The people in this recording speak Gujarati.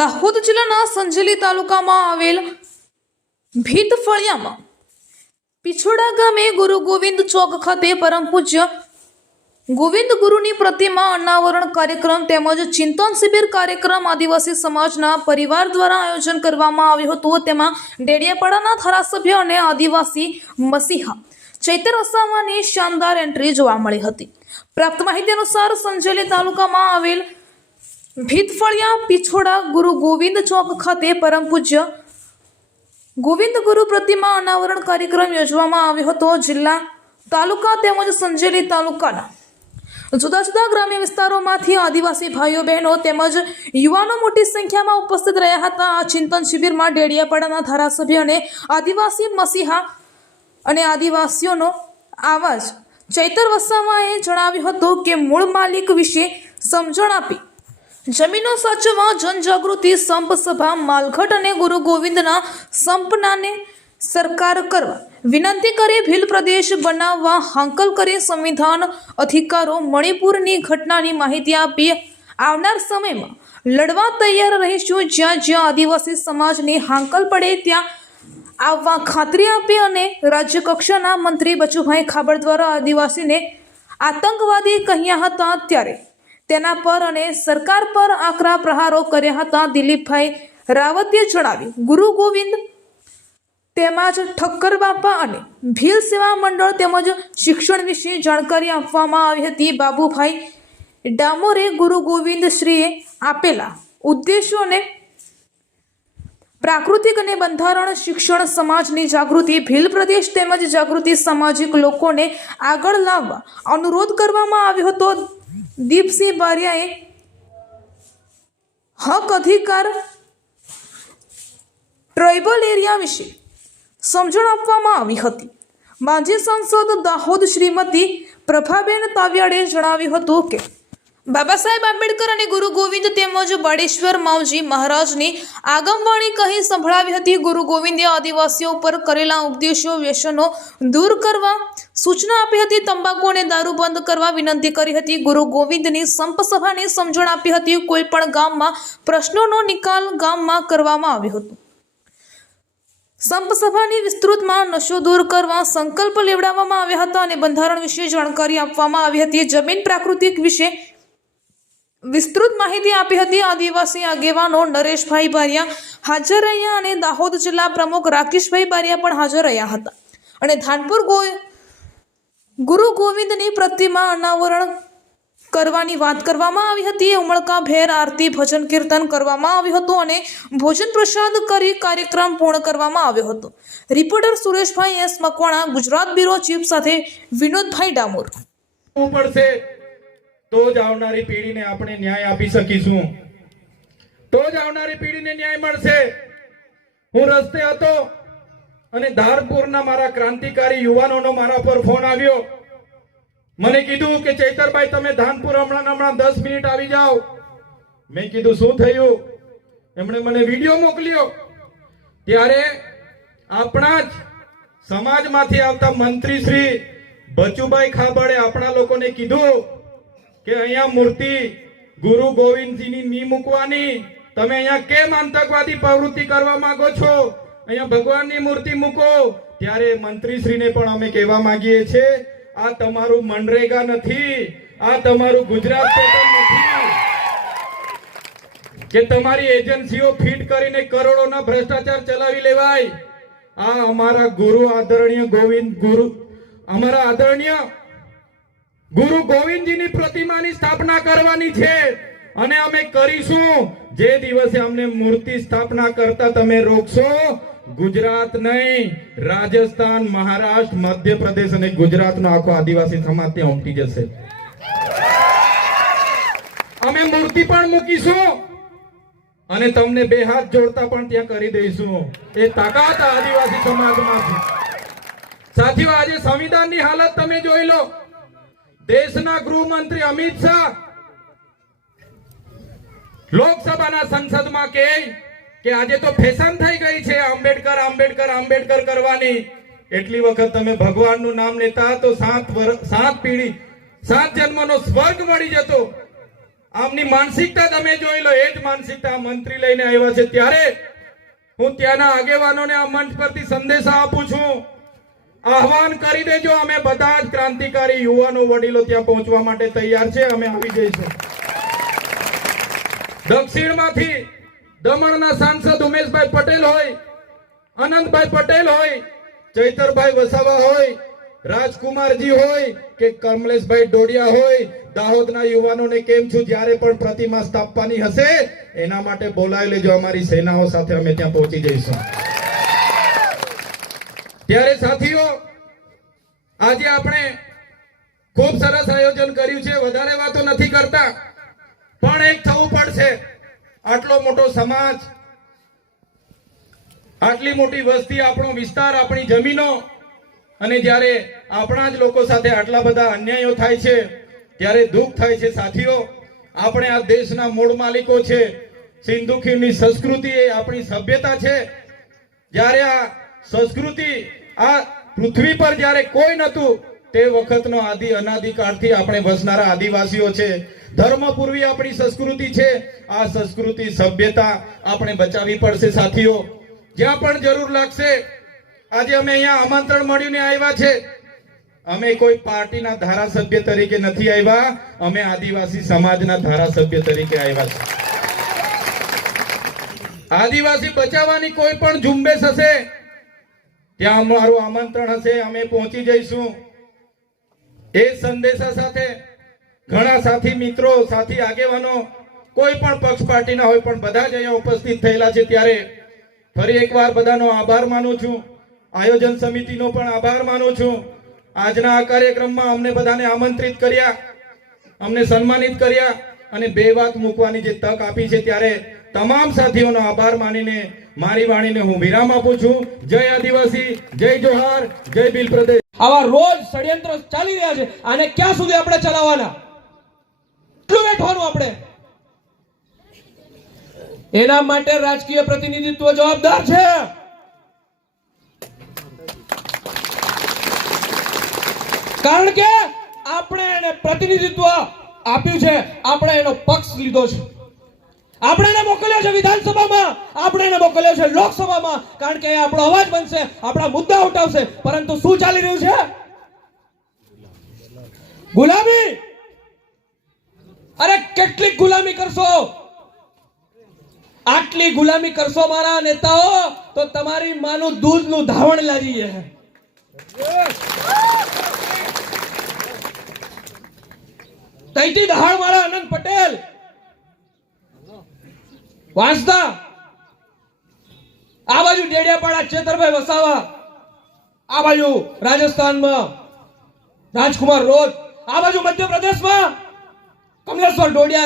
દાહોદ જિલ્લાના સંજેલી તાલુકામાં આવેલ ભીતફળિયામાં પીછોડા ગામે ગુરુ ગોવિંદ ચોક ખાતે પરમ પૂજ્ય ગોવિંદ ગુરુની પ્રતિમા અનાવરણ કાર્યક્રમ તેમજ ચિંતન શિબિર કાર્યક્રમ આદિવાસી સમાજના પરિવાર દ્વારા આયોજન કરવામાં આવ્યું હતું। તેમાં ડેડિયાપાડાના ધારાસભ્ય અને આદિવાસી મસીહા ચૈતર વસાવાની શાનદાર એન્ટ્રી જોવા મળી હતી। પ્રાપ્ત માહિતી અનુસાર સંજેલી તાલુકામાં આવેલ ભીતફળિયા પીછોડા ગુરુ ગોવિંદ ચોક ખાતે પરમ પૂજ્ય ગોવિંદ ગુરુ પ્રતિમા અનાવરણ કાર્યક્રમ યોજવામાં આવ્યો હતો। જિલ્લા તાલુકા તેમજ સંજેલી તાલુકાના જુદા જુદા ગ્રામ્ય વિસ્તારોમાંથી આદિવાસી ભાઈઓ બહેનો તેમજ યુવાનો મોટી સંખ્યામાં ઉપસ્થિત રહ્યા હતા। આ ચિંતન શિબિરમાં ડેડિયાપાડાના ધારાસભ્ય અને આદિવાસી મસીહા અને આદિવાસીઓનો આવાજ ચૈતર વસાવાએ જણાવ્યું હતું કે મૂળ માલિક વિશે સમજણ આપી જમીનો સાચવવા જનજાગૃતિ સંપ સભા માલઘટ અને ગુરુ ગોવિંદના સંપનાને સરકાર કરવા વિનંતી કરી ભીલ પ્રદેશ બનાવવા હાંકલ કરી સંવિધાન અધિકારો મણિપુરની ઘટનાની માહિતી આપી આવનાર સમયમાં લડવા તૈયાર રહીશું। જ્યાં જ્યાં આદિવાસી સમાજની હાંકલ પડે ત્યાં આવવા ખાતરી આપી અને રાજ્ય કક્ષાના મંત્રી બચુભાઈ ખાબડ દ્વારા આદિવાસીને આતંકવાદી કહ્યા હતા ત્યારે તેના પર અને સરકાર પર આકરા પ્રહારો કર્યા હતા। દિલીપભાઈ રાવતે જણાવ્યું ગુરુ ગોવિંદ તેમજ ઠક્કર બાપા અને ભીલ સેવા મંડળ તેમજ શિક્ષણ વિશે જાણકારી આપવામાં આવી હતી। બાબુભાઈ ડામોરે ગુરુ ગોવિંદ શ્રીએ આપેલા ઉદ્દેશો અને પ્રાકૃતિક અને બંધારણ શિક્ષણ સમાજની જાગૃતિ ભીલ પ્રદેશ તેમજ જાગૃતિ સામાજિક લોકોને આગળ લાવવા અનુરોધ કરવામાં આવ્યો હતો। દીપસિંહ બારિયાએ હક અધિકાર ટ્રાઇબલ એરિયા વિશે સમજણ આપવામાં આવી હતી। માજી સાંસદ દાહોદ શ્રીમતી પ્રભાબેન તાવિયાડે જણાવ્યું હતું કે બાબા સાહેબ આંબેડકર અને ગુરુ ગોવિંદ તેમજ બાળેશ્વર માવજી મહારાજની આગમવાણી કહી સંભળાવી હતી। ગુરુ ગોવિંદે આદિવાસીઓ પર કરેલા ઉપદેશો વ્યસનો દૂર કરવા સૂચના આપી હતી। તંબાકુ અને દારૂ બંધ કરવા વિનંતી કરી હતી। ગુરુ ગોવિંદની સંપ સભાની સમજણ આપી હતી। કોઈ પણ ગામમાં પ્રશ્નોનો નિકાલ ગામમાં કરવામાં આવ્યો હતો। સંપ સભાની વિસ્તૃતમાં નશો દૂર કરવા સંકલ્પ લેવડાવવામાં આવ્યા હતા અને બંધારણ વિશે જાણકારી આપવામાં આવી હતી। જમીન પ્રાકૃતિક વિશે વિસ્તૃત માહિતી આપી હતી। આદિવાસી આગેવાનો નરેશભાઈ બારિયા હાજર રહ્યા અને દાહોદ જિલ્લા પ્રમુખ રાકેશભાઈ બારિયા પણ હાજર રહ્યા હતા અને ધાનપુર ગુરુ ગોવિંદની પ્રતિમા અનાવરણ કરવાની વાત કરવામાં આવી હતી। ઉમળકા ભેર આરતી ભજન કીર્તન કરવામાં આવ્યું હતું અને ભોજન પ્રસાદ કરી કાર્યક્રમ પૂર્ણ કરવામાં આવ્યો હતો। Reporter Sureshbhai S Makwana, Gujarat bureau chief સાથે વિનોદભાઈ ડામોર। તો જ આવનારી પેઢીને આપણે ન્યાય આપી શકીશું, તો જ આવનારી પેઢીને ન્યાય મળશે। હું રસ્તે હતો અને ધારપુરના મારા ક્રાંતિકારી યુવાનોનો મારા પર ફોન આવ્યો। મને કીધું કે ચૈતરભાઈ તમે ધાનપુર હમણાં 10 મિનિટ આવી જાઓ। મેં કીધું શું થયું? એમણે મને વિડીયો મોકલ્યો। ત્યારે આપણા જ સમાજમાંથી આવતા મંત્રી શ્રી બચુભાઈ ખાબડે આપણા લોકોને કીધું કે અહીંયા મૂર્તિ ગુરુ ગોવિંદજીની ની મૂકવાની, તમે અહીંયા કેમ આતંકવાદી પ્રવૃત્તિ કરવા માંગો છો? અહીંયા ભગવાનની મૂર્તિ મૂકો। ત્યારે મંત્રીશ્રીને પણ અમે કહેવા માંગીએ છીએ આ તમારું મનરેગા નથી, આ તમારું ગુજરાત નથી કે તમારી એજન્સીઓ ફીટ કરીને કરોડોના ભ્રષ્ટાચાર ચલાવી લેવાય। આ અમારા ગુરુ આદરણીય ગોવિંદ ગુરુ અમારા આદરણીય ગુરુ ગોવિંદજીની પ્રતિમાની સ્થાપના કરવાની છે અને અમે કરીશું। જે દિવસે અમને મૂર્તિ સ્થાપના કરતા તમે રોકશો, ગુજરાત નહીં રાજસ્થાન, મહારાષ્ટ્ર, મધ્યપ્રદેશ અને ગુજરાતનો આખો આદિવાસી સમાજ ત્યાં ઉમટી જશે। અમે મૂર્તિ પણ મૂકીશું અને તમને બે હાથ જોડતા પણ ત્યાં કરી દઈશું। એ તાકાત આદિવાસી સમાજમાં છે। સાથીઓ, આજે સંવિધાનની હાલત તમે જોઈ લો। દેશના ગૃહમંત્રી અમિત શાહ લોકસભાના સંસદમાં કહે કે આજે તો ફેશન થઈ ગઈ છે આંબેડકર આંબેડકર આંબેડકર કરવાની। એટલી વખત તમે ભગવાનનું નામ લેતા તો 7 જન્મનો સ્વર્ગ મળી જતો। આમની માનસિકતા તમે જોઈ લો, એ જ માનસિકતા મંત્રી લઈને આવ્યા છે. ત્યારે હું ત્યાંના આગેવાનોને આ મંચ પરથી સંદેશા આપું છું, આહવાન કરી દેજો. અમે બધા જ ક્રાંતિકારી યુવાનો વડીલો ત્યાં પહોંચવા માટે તૈયાર છે. અમે આવી જઈશું. દક્ષિણમાંથી દમણના સાંસદ ઉમેશભાઈ પટેલ હોય, અનંતભાઈ પટેલ હોય, ચૈતરભાઈ વસાવા હોય, રાજકુમારજી હોય કે કમલેશભાઈ ડોડિયા હોય, દાહોદના યુવાનોને કેમ છું, જ્યારે પણ પ્રતિમા સ્થાપવાની હશે એના માટે બોલાવી લેજો. અમારી સેનાઓ સાથે અમે ત્યાં પહોંચી જઈશું. ત્યારે સાથીઓ, આજે આપણે ખૂબ સરસ આયોજન કર્યું છે. વધારે વાતો નથી કરતા, પણ એક થવું પડશે. આટલો મોટો સમાજ, આટલી મોટી વસ્તી, આપણો વિસ્તાર, આપણી જમીનો, અને જ્યારે આપણા જ લોકો સાથે આટલા બધા અન્યાયો થાય છે ત્યારે દુઃખ થાય છે. સાથીઓ, આપણે આ દેશના મૂળ માલિકો છે. સિંધુ ખીણની સંસ્કૃતિ એ આપણી સભ્યતા છે. જ્યારે આ સંસ્કૃતિ આ પૃથ્વી પર જ્યારે કોઈ નહોતું તે વખતનો આદિ અનાદિકાળથી આપણે વસનારા આદિવાસીઓ છે. ધર્મપૂર્વી આપણી સંસ્કૃતિ છે. આ સંસ્કૃતિ, સભ્યતા આપણે બચાવવી પડશે. સાથીઓ, જ્યાં પણ જરૂર લાગશે, આજે અમે અહીંયા આમંત્રણ મળીને આવ્યા છે. અમે કોઈ પાર્ટીના ધારાસભ્ય તરીકે નથી આવ્યા, અમે આદિવાસી સમાજના ધારાસભ્ય તરીકે આવ્યા છે. આદિવાસી બચાવવાની કોઈ પણ ઝુંબેશ હશે ત્યાં અમારું આમંત્રણ હશે, અમે પહોંચી જઈશું. એ સંદેશા સાથે ઘણા સાથી મિત્રો, સાથી આગેવાનો, કોઈ પણ પક્ષ પાર્ટીના હોય પણ બધા જ અહીંયા ઉપસ્થિત થયેલા છે. ત્યારે ફરી એકવાર બધાનો આભાર માનું છું. આયોજન સમિતિનો પણ આભાર માનું છું. આજના આ કાર્યક્રમમાં અમને બધાને આમંત્રિત કર્યા, અમને સન્માનિત કર્યા અને બે વાત મૂકવાની જે તક આપી છે, ત્યારે તમામ સાથીઓનો આભાર માનીને મારી વાણીને હું વિરામ આપું છું. જય આદિવાસી, જય જોહાર, જય ભીલ પ્રદેશ. આવા રોજ ષડયંત્ર ચાલી રહ્યા છે. આને ક્યાં સુધી આપણે ચલાવવાના? કેટલું બેઠવાનું આપણે? એના માટે રાજકીય પ્રતિનિધિત્વ જવાબદાર છે. કારણ કે આપણે એને પ્રતિનિધિત્વ આપ્યું છે, આપણે એનો પક્ષ લીધો છે, આપણે એને મોકલ્યો છે વિધાનસભામાં, આપણે એને મોકલ્યો છે લોકસભામાં, કારણ કે એ આપણો અવાજ બનશે, આપણા મુદ્દા ઉઠાવશે. પરંતુ શું ચાલી રહ્યું છે? ગુલામી. અરે કેટલી ગુલામી કરશો? આટલી ગુલામી કરશો મારા નેતાઓ તો તમારી માનું દૂધનું ધાવણ લાગી જાય. તૈથી દહાડ મારા આનંદ પટેલ વાંસદા, આ બાજુ ડેડિયાપાડા ચેતરભાઈ વસાવા, આ બાજુ રાજસ્થાનમાં રાજકુમાર રોજ, આ બાજુ મધ્યપ્રદેશમાં કમલેશ્વર ડોડિયા.